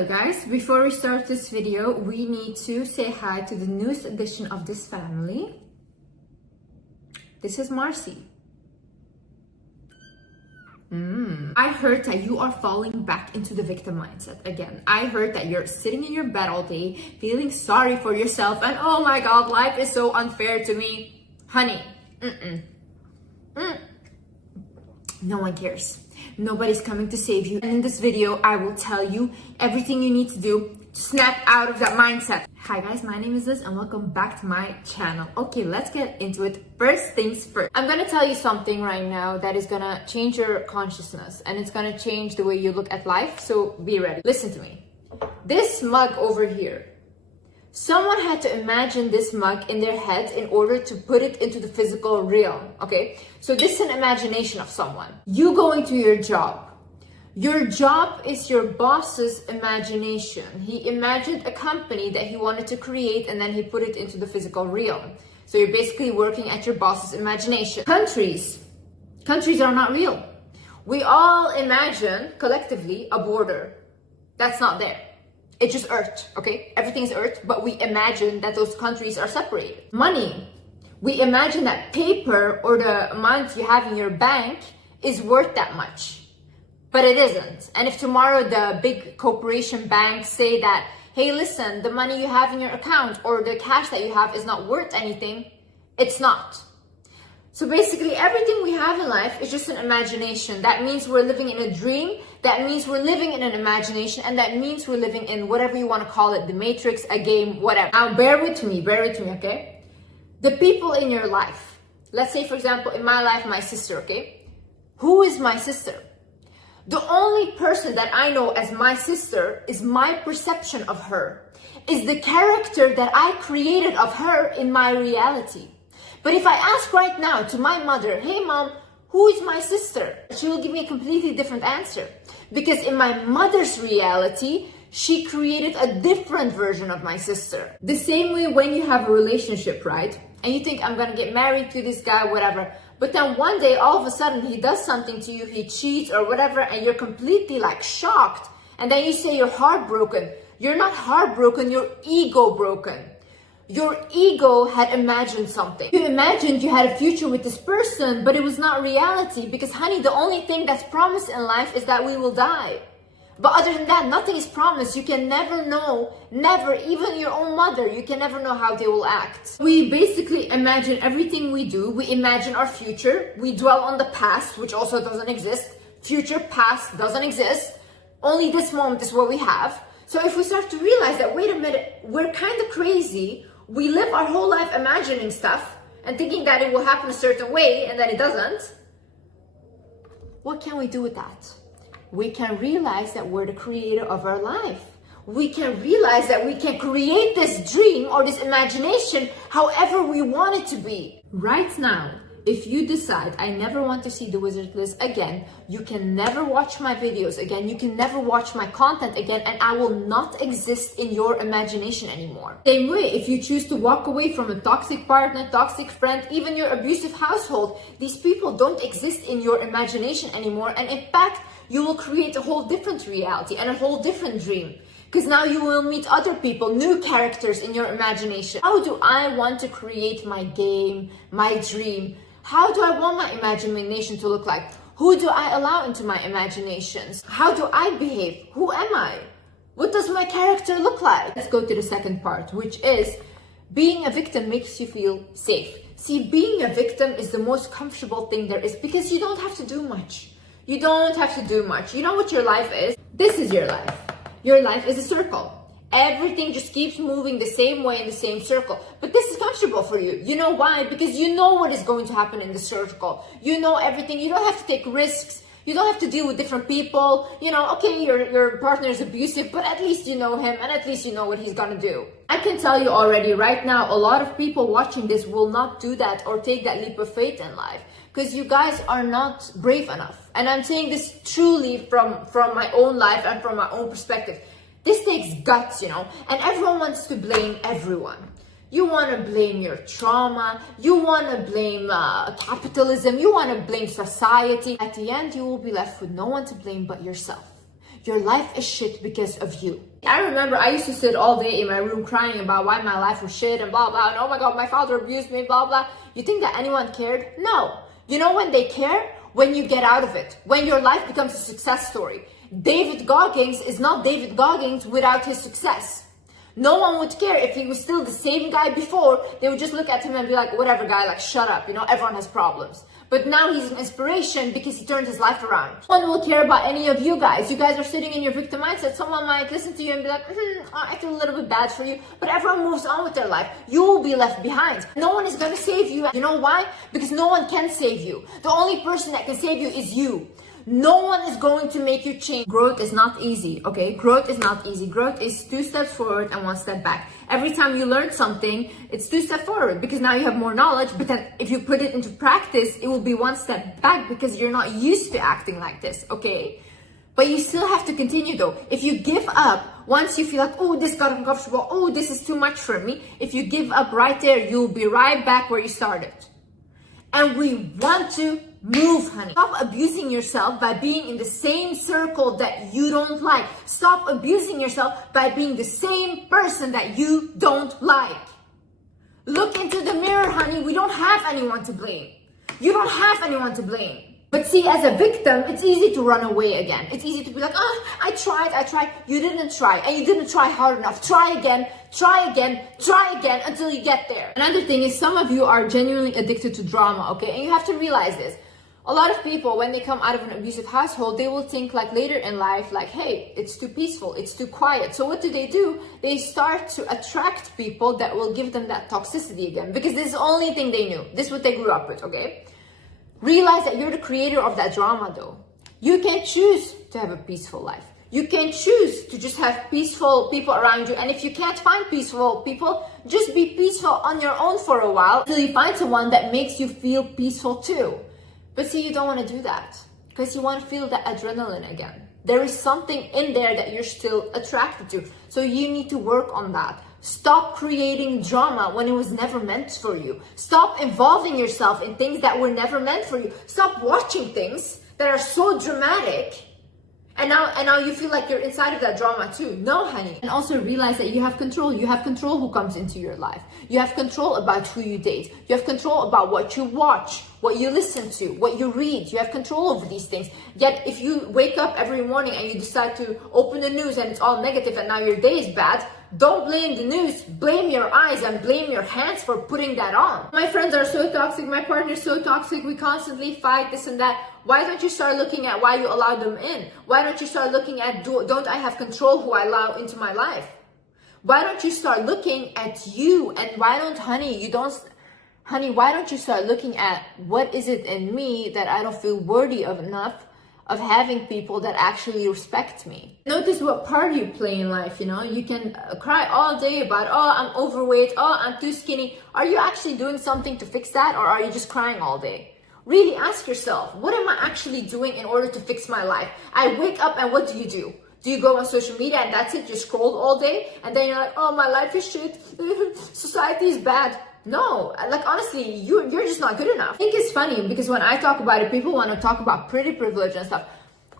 Hello guys, before we start this video, we need to say hi to the newest addition of this family. This is Marcy. I heard that you are falling back into the victim mindset again. I heard that you're sitting in your bed all day, feeling sorry for yourself, and oh my god, life is so unfair to me. Honey, no one cares. Nobody's coming to save you. And in this video, I will tell you everything you need to do to snap out of that mindset. Hi guys, my name is Liz and welcome back to my channel. Okay, let's get into it. First things first. I'm gonna tell you something right now that is gonna change your consciousness and it's gonna change the way you look at life, so be ready. Listen to me. This mug over here, someone had to imagine this mug in their head in order to put it into the physical realm, okay? So this is an imagination of someone. You going to your job. Your job is your boss's imagination. He imagined a company that he wanted to create and then he put it into the physical realm. So you're basically working at your boss's imagination. Countries are not real. We all imagine collectively a border. That's not there. It's just Earth, okay? Everything's Earth, but we imagine that those countries are separated. Money. We imagine that paper or the amount you have in your bank is worth that much. But it isn't. And if tomorrow the big corporation banks say that, hey, listen, the money you have in your account or the cash that you have is not worth anything, it's not. So basically everything we have in life is just an imagination. That means we're living in a dream. That means we're living in an imagination. And that means we're living in whatever you want to call it, the matrix, a game, whatever. Now bear with me, okay? The people in your life. Let's say, for example, in my life, my sister, okay? Who is my sister? The only person that I know as my sister is my perception of her, is the character that I created of her in my reality. But if I ask right now to my mother, hey mom, who is my sister? She will give me a completely different answer. Because in my mother's reality, she created a different version of my sister. The same way when you have a relationship, right? And you think, I'm gonna get married to this guy, whatever. But then one day, all of a sudden, he does something to you, he cheats or whatever, and you're completely like shocked. And then you say you're heartbroken. You're not heartbroken, you're ego broken. Your ego had imagined something. You imagined you had a future with this person, but it was not reality. Because honey, the only thing that's promised in life is that we will die. But other than that, nothing is promised. You can never know, never, even your own mother, you can never know how they will act. We basically imagine everything we do. We imagine our future. We dwell on the past, which also doesn't exist. Future, past doesn't exist. Only this moment is what we have. So if we start to realize that, wait a minute, we're kind of crazy. We live our whole life imagining stuff and thinking that it will happen a certain way and then it doesn't. What can we do with that? We can realize that we're the creator of our life. We can realize that we can create this dream or this imagination however we want it to be. Right now, if you decide, I never want to see the Wizard Liz again, you can never watch my videos again, you can never watch my content again, and I will not exist in your imagination anymore. Same way, if you choose to walk away from a toxic partner, toxic friend, even your abusive household, these people don't exist in your imagination anymore, and in fact, you will create a whole different reality and a whole different dream. Because now you will meet other people, new characters in your imagination. How do I want to create my game, my dream? How do I want my imagination to look like? Who do I allow into my imaginations? How do I behave? Who am I? What does my character look like? Let's go to the second part, which is being a victim makes you feel safe. See, being a victim is the most comfortable thing there is because you don't have to do much. You don't have to do much. You know what your life is? This is your life. Your life is a circle. Everything just keeps moving the same way in the same circle. But this is comfortable for you. You know why? Because you know what is going to happen in the circle. You know everything. You don't have to take risks. You don't have to deal with different people. You know, okay, your partner is abusive, but at least you know him and at least you know what he's gonna do. I can tell you already right now, a lot of people watching this will not do that or take that leap of faith in life. Because you guys are not brave enough. And I'm saying this truly from my own life and from my own perspective. This takes guts, you know, and everyone wants to blame everyone. You want to blame your trauma, you want to blame capitalism, you want to blame society. At the end, you will be left with no one to blame but yourself. Your life is shit because of you. I remember I used to sit all day in my room crying about why my life was shit and blah, blah, and oh my God, my father abused me, blah, blah. You think that anyone cared? No. You know when they care? When you get out of it. When your life becomes a success story. David Goggins is not David Goggins without his success. No one would care if he was still the same guy before. They would just look at him and be like, whatever guy, like shut up, you know, everyone has problems. But now he's an inspiration because he turned his life around. No one will care about any of you guys. You guys are sitting in your victim mindset. Someone might listen to you and be like, I feel a little bit bad for you. But everyone moves on with their life. You will be left behind. No one is going to save you. You know why? Because no one can save you. The only person that can save you is you. No one is going to make you change. Growth is not easy, okay? Growth is not easy. Growth is 2 steps forward and 1 step back. Every time you learn something, it's 2 steps forward because now you have more knowledge, but then if you put it into practice, it will be 1 step back because you're not used to acting like this, okay? But you still have to continue though. If you give up, once you feel like, oh, this got uncomfortable, oh, this is too much for me, if you give up right there, you'll be right back where you started. And we want to move, honey. Stop abusing yourself by being in the same circle that you don't like. Stop abusing yourself by being the same person that you don't like. Look into the mirror, honey. We don't have anyone to blame. You don't have anyone to blame. But see, as a victim, it's easy to run away again. It's easy to be like, I tried. You didn't try, and you didn't try hard enough. Try again until you get there. Another thing is some of you are genuinely addicted to drama, okay? And you have to realize this. A lot of people, when they come out of an abusive household, they will think like later in life, like, hey, it's too peaceful, it's too quiet. So what do? They start to attract people that will give them that toxicity again, because this is the only thing they knew. This is what they grew up with, okay? Realize that you're the creator of that drama though. You can choose to have a peaceful life. You can choose to just have peaceful people around you. And if you can't find peaceful people, just be peaceful on your own for a while until you find someone that makes you feel peaceful too. But see, you don't want to do that because you want to feel that adrenaline again. There is something in there that you're still attracted to. So you need to work on that. Stop creating drama when it was never meant for you. Stop involving yourself in things that were never meant for you. Stop watching things that are so dramatic. And now you feel like you're inside of that drama too. No, honey. And also realize that you have control. You have control who comes into your life. You have control about who you date. You have control about what you watch, what you listen to, what you read. You have control over these things. Yet if you wake up every morning and you decide to open the news and it's all negative and now your day is bad, don't blame the news, blame your eyes and blame your hands for putting that on. My friends are so toxic, my partner's so toxic, we constantly fight, this and that. Why don't you start looking at why you allow them in? Why don't you start looking at, don't I have control who I allow into my life? Why don't you start looking at you? And why don't, why don't you start looking at what is it in me that I don't feel worthy of enough of having people that actually respect me. Notice what part you play in life, you know? You can cry all day about, oh, I'm overweight, oh, I'm too skinny. Are you actually doing something to fix that, or are you just crying all day? Really ask yourself, what am I actually doing in order to fix my life? I wake up and what do? Do you go on social media and that's it? You scroll all day and then you're like, oh, my life is shit. Society is bad. No, like honestly, you're just not good enough. I think it's funny because when I talk about it, people want to talk about pretty privilege and stuff.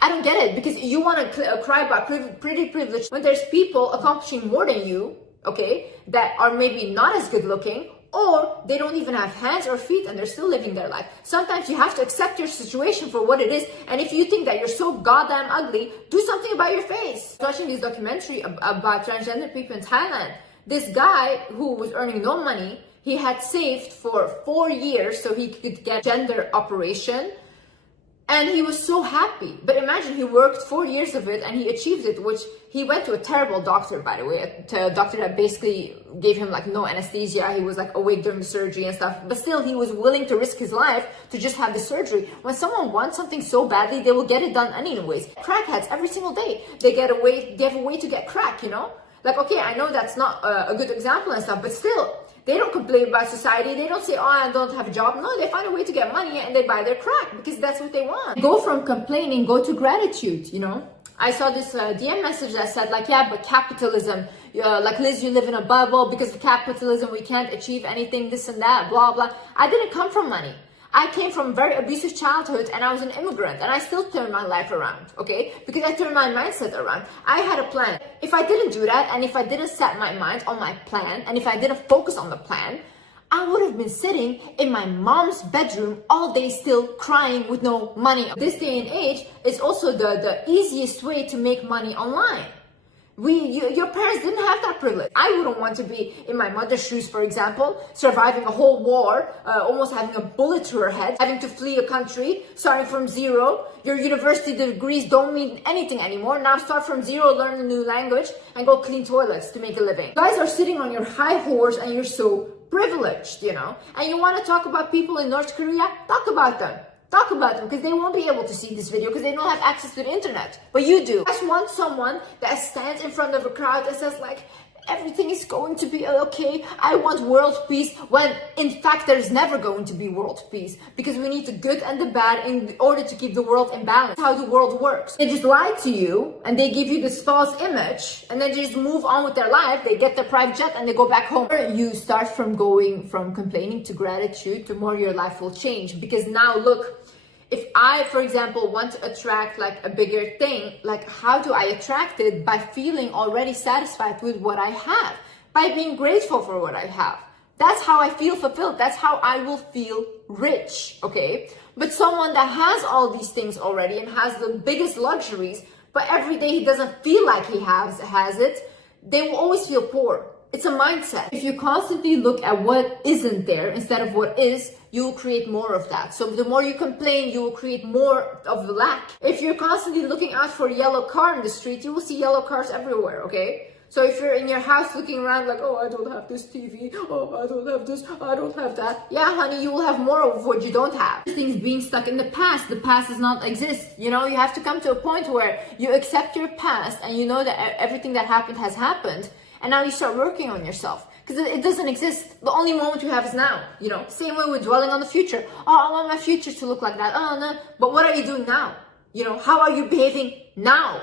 I don't get it because you want to cry about pretty privilege when there's people accomplishing more than you, okay, that are maybe not as good looking, or they don't even have hands or feet and they're still living their life. Sometimes you have to accept your situation for what it is, and if you think that you're so goddamn ugly, do something about your face. I was watching this documentary about transgender people in Thailand. This guy who was earning no money, he had saved for 4 years so he could get gender operation, and he was so happy. But imagine, he worked 4 years of it and he achieved it, which he went to a terrible doctor, by the way, to a doctor that basically gave him like no anesthesia. He was like awake during the surgery and stuff, but still he was willing to risk his life to just have the surgery. When someone wants something so badly, they will get it done anyways. Crackheads every single day, they have a way to get crack, you know? Like, okay, I know that's not a good example and stuff, but still, they don't complain about society. They don't say, oh, I don't have a job. No, they find a way to get money and they buy their crack because that's what they want. Go from complaining, go to gratitude, you know? I saw this DM message that said like, yeah, but capitalism, like Liz, you live in a bubble because of capitalism. We can't achieve anything, this and that, blah, blah. I didn't come from money. I came from a very abusive childhood and I was an immigrant and I still turned my life around, okay? Because I turned my mindset around. I had a plan. If I didn't do that and if I didn't set my mind on my plan and if I didn't focus on the plan, I would have been sitting in my mom's bedroom all day still crying with no money. This day and age is also the easiest way to make money online. Your parents didn't have that privilege. I wouldn't want to be in my mother's shoes, for example, surviving a whole war, almost having a bullet to her head, having to flee a country, starting from zero. Your university degrees don't mean anything anymore. Now start from zero, learn a new language, and go clean toilets to make a living. You guys are sitting on your high horse and you're so privileged, you know? And you want to talk about people in North Korea? Talk about them. Talk about them, because they won't be able to see this video because they don't have access to the internet. But you do. I just want someone that stands in front of a crowd and says like, everything is going to be okay. I want world peace, when in fact there's never going to be world peace, because we need the good and the bad in order to keep the world in balance. That's how the world works. They just lie to you and they give you this false image and then they just move on with their life. They get their private jet and they go back home. You start from going from complaining to gratitude, the more your life will change. Because now look, if I, for example, want to attract like a bigger thing, like how do I attract it? By feeling already satisfied with what I have, by being grateful for what I have. That's how I feel fulfilled. That's how I will feel rich, okay? But someone that has all these things already and has the biggest luxuries, but every day he doesn't feel like he has it, they will always feel poor. It's a mindset. If you constantly look at what isn't there instead of what is, you will create more of that. So the more you complain, you will create more of the lack. If you're constantly looking out for a yellow car in the street, you will see yellow cars everywhere, okay? So if you're in your house looking around like, oh, I don't have this TV, oh, I don't have this, I don't have that. Yeah, honey, you will have more of what you don't have. Things being stuck in the past does not exist. You know, you have to come to a point where you accept your past and you know that everything that happened has happened. And now you start working on yourself, because it doesn't exist. The only moment you have is now, you know. Same way with dwelling on the future. Oh, I want my future to look like that. Oh, no. But what are you doing now? You know, how are you behaving now?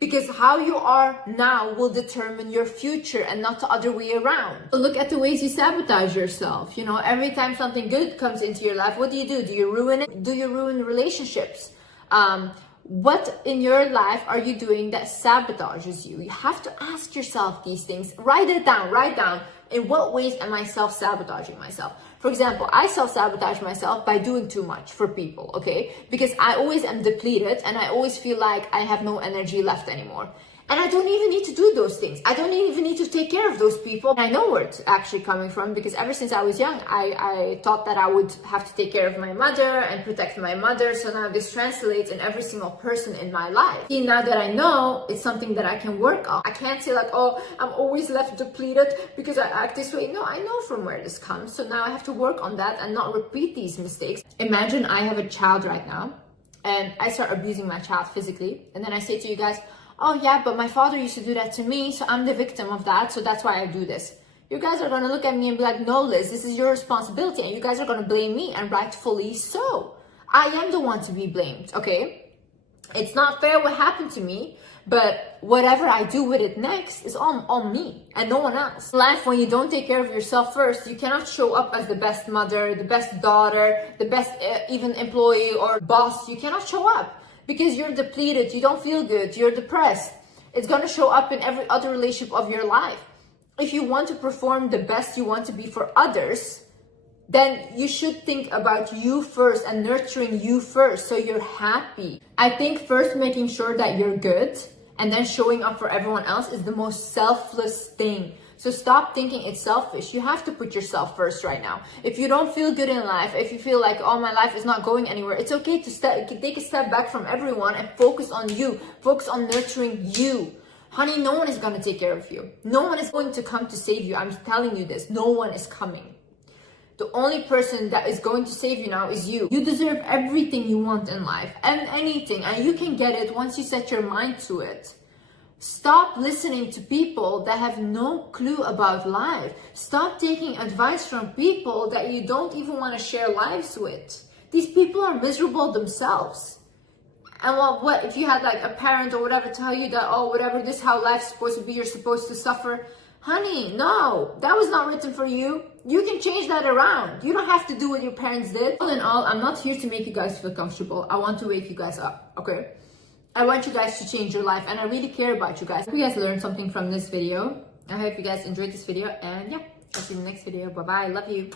Because how you are now will determine your future and not the other way around. So look at the ways you sabotage yourself. You know, every time something good comes into your life, what do? Do you ruin it? Do you ruin relationships? What in your life are you doing that sabotages you? You have to ask yourself these things. Write it down. Write down, in what ways am I self-sabotaging myself? For example, I self-sabotage myself by doing too much for people, okay? Because I always am depleted and I always feel like I have no energy left anymore. And I don't even need to do those things. I don't even need to take care of those people. I know where it's actually coming from, because ever since I was young, I thought that I would have to take care of my mother and protect my mother. So now this translates in every single person in my life. See, now that I know, it's something that I can work on. I can't say like, oh, I'm always left depleted because I act this way. No, I know from where this comes. So now I have to work on that and not repeat these mistakes. Imagine I have a child right now and I start abusing my child physically. And then I say to you guys, oh yeah, but my father used to do that to me, so I'm the victim of that, so that's why I do this. You guys are gonna look at me and be like, no, Liz, this is your responsibility, and you guys are gonna blame me, and rightfully so. I am the one to be blamed, okay? It's not fair what happened to me, but whatever I do with it next is on me and no one else. In life, when you don't take care of yourself first, you cannot show up as the best mother, the best daughter, the best even employee or boss. You cannot show up. Because you're depleted, you don't feel good, you're depressed. It's gonna show up in every other relationship of your life. If you want to perform the best you want to be for others, then you should think about you first and nurturing you first so you're happy. I think first making sure that you're good and then showing up for everyone else is the most selfless thing. So stop thinking it's selfish. You have to put yourself first right now. If you don't feel good in life, if you feel like, oh, my life is not going anywhere, it's okay to take a step back from everyone and focus on you. Focus on nurturing you. Honey, no one is going to take care of you. No one is going to come to save you. I'm telling you this. No one is coming. The only person that is going to save you now is you. You deserve everything you want in life and anything. And you can get it once you set your mind to it. Stop listening to people that have no clue about life. Stop taking advice from people that you don't even want to share lives with. These people are miserable themselves. And what if you had like a parent or whatever tell you that, oh, whatever, this is how life's supposed to be, you're supposed to suffer. honey, no, that was not written for you. You can change that around. You don't have to do what your parents did. All in all, I'm not here to make you guys feel comfortable. I want to wake you guys up, okay? I want you guys to change your life, and I really care about you guys. I hope you guys learned something from this video. I hope you guys enjoyed this video, and yeah, I'll see you in the next video. Bye-bye. Love you.